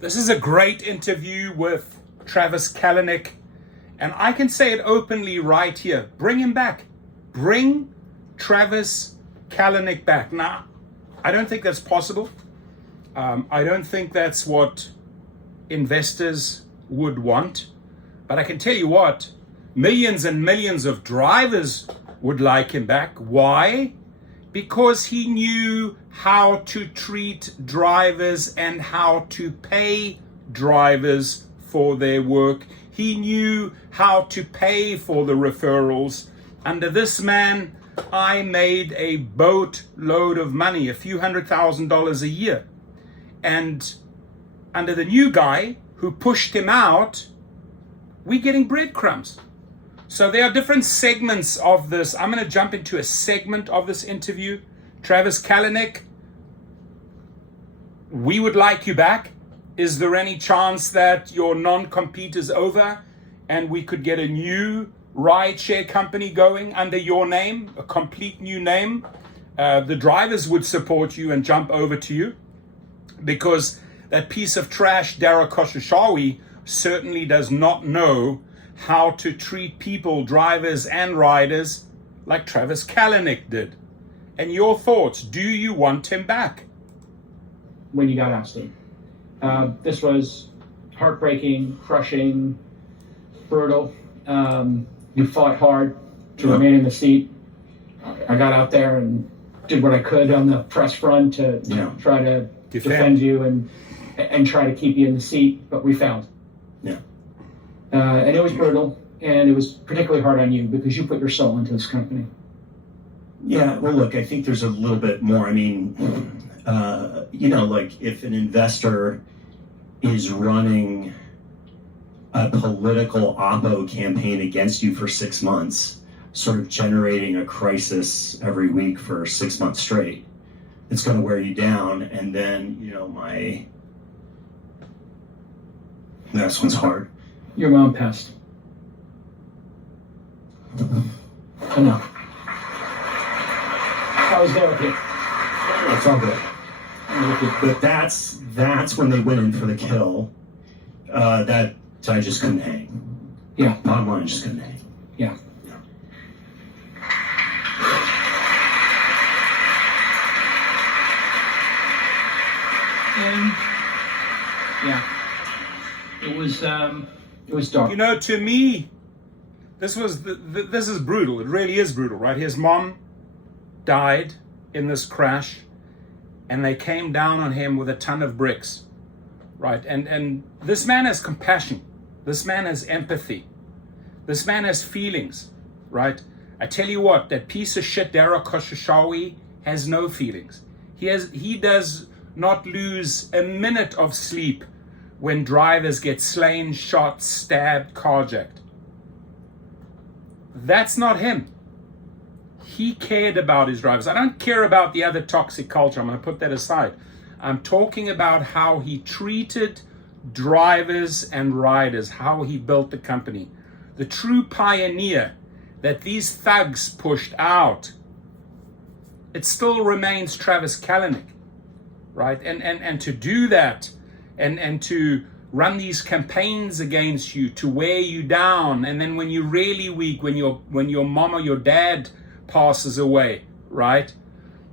This is a great interview with Travis Kalanick, and I can say it openly right here. Bring him back. Bring Travis Kalanick back. Now, I don't think that's possible. I don't think that's what investors would want. But I can tell you what, millions and millions of drivers would like him back. Why? Because he knew how to treat drivers and how to pay drivers for their work. He knew how to pay for the referrals. Under this man, I made a boatload of money, a few $100,000 a year. And under the new guy who pushed him out, we're getting breadcrumbs. So there are different segments of this. I'm going to jump into a segment of this interview. Travis Kalanick, we would like you back. Is there any chance that your non-compete is over and we could get a new rideshare company going under your name, a complete new name? The drivers would support you and jump over to you, because that piece of trash, Dara Khosrowshahi, certainly does not know how to treat people, drivers and riders, like Travis Kalanick did. And your thoughts, do you want him back? When you got ousted. This was heartbreaking, crushing, brutal. You fought hard to remain in the seat. I got out there and did what I could on the press front to try to defend you and try to keep you in the seat, but we failed. And it was brutal, and it was particularly hard on you because you put your soul into this company. Yeah, well, look, I think there's a little bit more. I mean, like if an investor is running a political oppo campaign against you for 6 months, sort of generating a crisis every week for 6 months straight, it's going to wear you down. And then, this one's hard. Your mom passed. Enough. I was there with you. It's all good. But that's when they went in for the kill. That I just couldn't hang. Yeah. Bottom line, just couldn't hang. Yeah. And it was dark. To me, this is brutal. It really is brutal, right? His mom died in this crash, and they came down on him with a ton of bricks, right? And this man has compassion. This man has empathy. This man has feelings, right? I tell you what, that piece of shit Dara Khosrowshahi has no feelings. He does not lose a minute of sleep when drivers get slain, shot, stabbed, carjacked. That's not him. He cared about his drivers. I don't care about the other toxic culture. I'm going to put that aside. I'm talking about how he treated drivers and riders, how he built the company. The true pioneer that these thugs pushed out, it still remains Travis Kalanick, right? And to do that, and to run these campaigns against you, to wear you down, and then when you're really weak, when your mom or your dad passes away, right,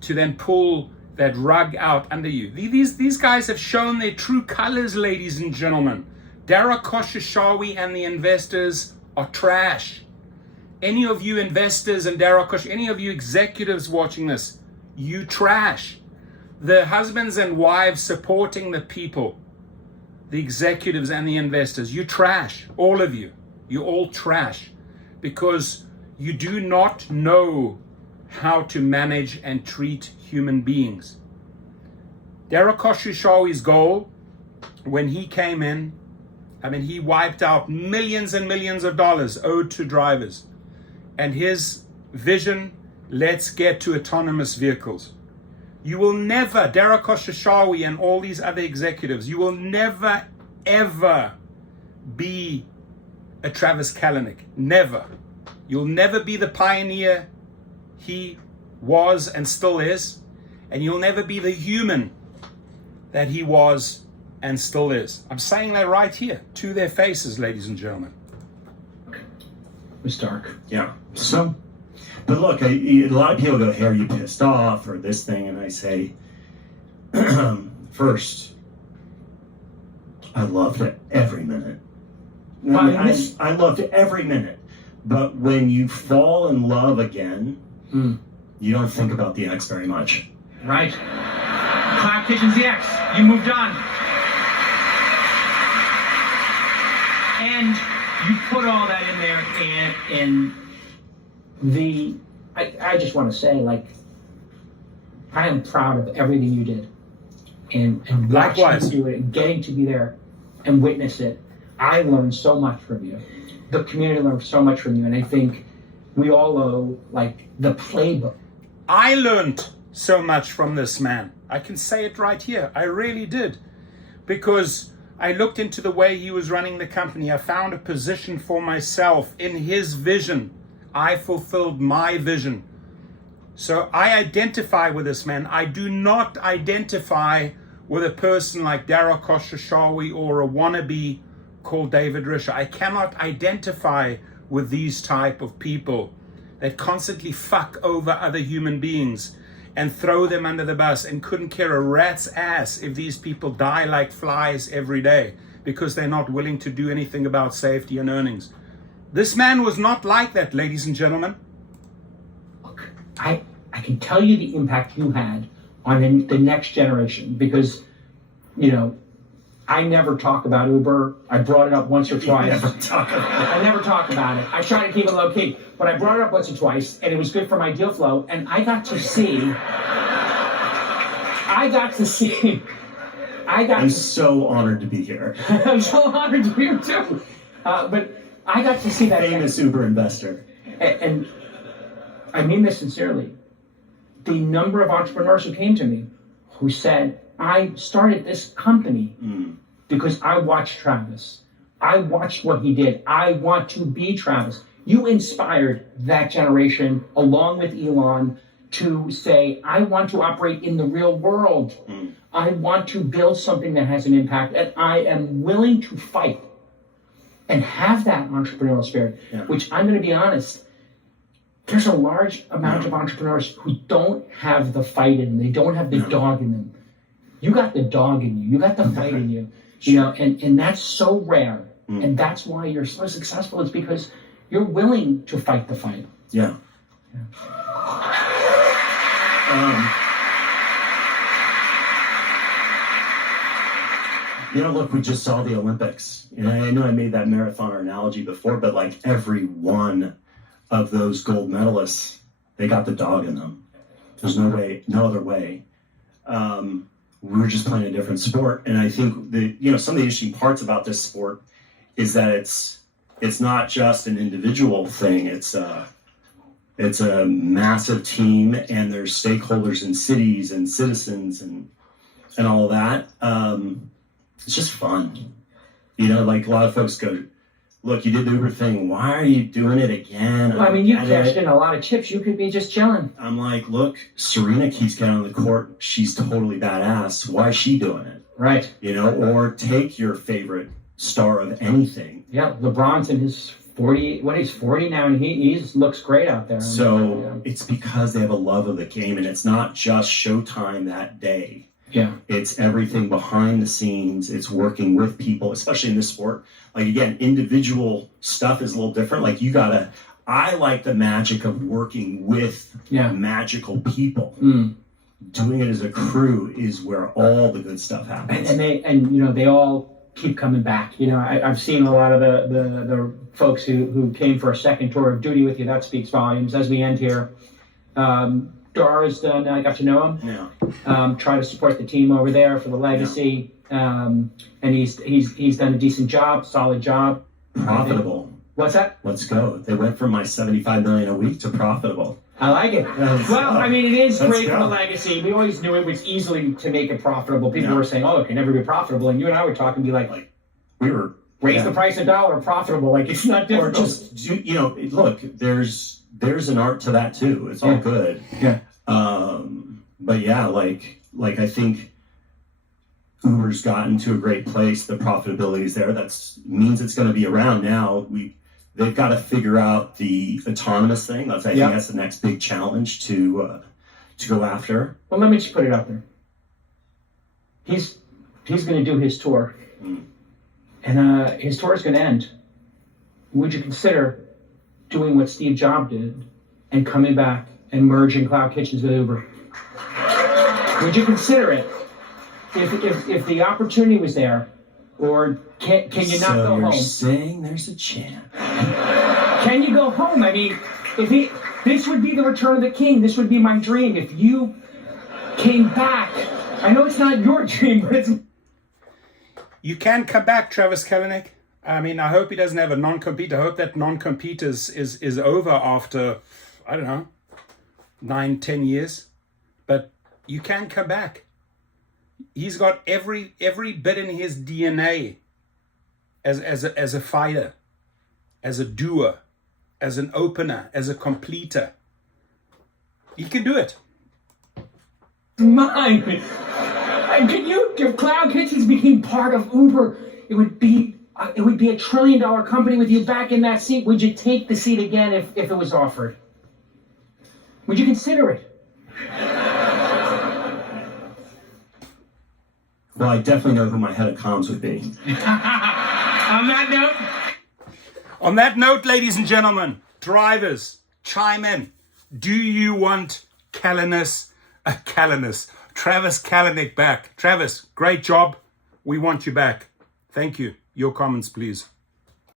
to then pull that rug out under you. These guys have shown their true colors, ladies and gentlemen. Dara Khosrowshahi and the investors are trash. Any of you investors and any of you executives watching this, you trash. The husbands and wives supporting the people, the executives and the investors, you trash. All of you. You all trash. Because you do not know how to manage and treat human beings. Dara Khosrowshahi's goal, when he came in, he wiped out millions and millions of dollars owed to drivers. And his vision, let's get to autonomous vehicles. You will never, Dara Khosrowshahi and all these other executives, you will never, ever be a Travis Kalanick. Never. You'll never be the pioneer he was and still is. And you'll never be the human that he was and still is. I'm saying that right here to their faces, ladies and gentlemen. It was dark. Yeah. So, but look, a lot of people go, "Hey, are you pissed off?" or this thing, and I say, first, I loved it every minute. I loved every minute. But when you fall in love again, you don't think about the ex very much. Right. Cloud Kitchen's the ex. You moved on. And you put all that in there, and I just want to say, like, I am proud of everything you did. And watching Likewise. you do it and getting to be there and witness it. I learned so much from you. The community learned so much from you, and I think we all owe, like, the playbook. I learned so much from this man. I can say it right here. I really did. Because I looked into the way he was running the company. I found a position for myself in his vision. I fulfilled my vision. So I identify with this man. I do not identify with a person like Daryl Khosrowshahi or a wannabe called David Risher. I cannot identify with these type of people that constantly fuck over other human beings and throw them under the bus and couldn't care a rat's ass if these people die like flies every day because they're not willing to do anything about safety and earnings. This man was not like that, ladies and gentlemen. Look, I can tell you the impact you had on the next generation because, you know, I never talk about Uber. I brought it up once or twice. I never talk about it. I try to keep it low key, but I brought it up once or twice, and it was good for my deal flow. And I got to see. I'm so honored to be here. I'm so honored to be here too. But I got to see that famous Uber investor. And I mean this sincerely. The number of entrepreneurs who came to me who said, I started this company because I watched Travis. I watched what he did. I want to be Travis. You inspired that generation, along with Elon, to say, I want to operate in the real world. I want to build something that has an impact, and I am willing to fight and have that entrepreneurial spirit, which I'm going to be honest, there's a large amount of entrepreneurs who don't have the fight in them. They don't have the dog in them. You got the dog in you. You got the fight in you. You know, and that's so rare. And that's why you're so successful. It's because you're willing to fight the fight. Yeah. You know, look, we just saw the Olympics. And I know I made that marathoner analogy before, but like every one of those gold medalists, they got the dog in them. There's no other way. We're just playing a different sport. And I think some of the interesting parts about this sport is that it's not just an individual thing. It's a massive team, and there's stakeholders in cities and citizens and all that. It's just fun. You know, like a lot of folks go, look, you did the Uber thing. Why are you doing it again? Well, I mean, you cashed in a lot of chips. You could be just chilling. I'm like, look, Serena keeps getting on the court. She's totally badass. Why is she doing it? Right. You know, or take your favorite star of anything. Yeah, LeBron's in his 40. He's 40 now, and he looks great out there. So it's because they have a love of the game, and it's not just showtime that day. Yeah. It's everything behind the scenes. It's working with people, especially in this sport. Like, again, individual stuff is a little different. Like, I like the magic of working with magical people. Doing it as a crew is where all the good stuff happens. And they all keep coming back. You know, I've seen a lot of the folks who came for a second tour of duty with you. That speaks volumes. As we end here, Dara's done. I got to know him. Yeah. Try to support the team over there for the legacy. And he's done a decent job, solid job. Profitable. What's that? Let's go. They went from my $75 million a week to profitable. I like it. Well, I mean, it is great for the go. legacy. We always knew it was easily to make it profitable. People were saying, "Oh, it can never be profitable," and you and I were talking, be like we were raise the price $1, profitable. Like, it's not difficult. Or just look, there's an art to that too. It's all good. Yeah. But yeah, like I think Uber's gotten to a great place. The profitability is there. That means it's going to be around now. They've got to figure out the autonomous thing. I think that's the next big challenge to go after. Well, let me just put it out there. He's going to do his tour, and his tour is going to end. Would you consider doing what Steve Jobs did and coming back and merging cloud kitchens with Uber? Would you consider it if the opportunity was there, or can you not go home? So you're saying there's a chance? Can you go home? I mean, this would be the return of the king. This would be my dream. If you came back, I know it's not your dream, but it's. You can come back, Travis Kalanick. I mean, I hope he doesn't have a non-compete. I hope that non-compete is over after, I don't know, 9-10 years. But you can come back. He's got every bit in his DNA as a fighter, as a doer, as an opener, as a completer. He can do it. Mine. If Cloud Kitchens became part of Uber, it would be a $1 trillion company with you back in that seat. Would you take the seat again if it was offered? Would you consider it? Well, I definitely know who my head of comms would be. On that note, ladies and gentlemen, drivers, chime in. Do you want Travis Kalanick back? Travis, great job. We want you back. Thank you. Your comments, please.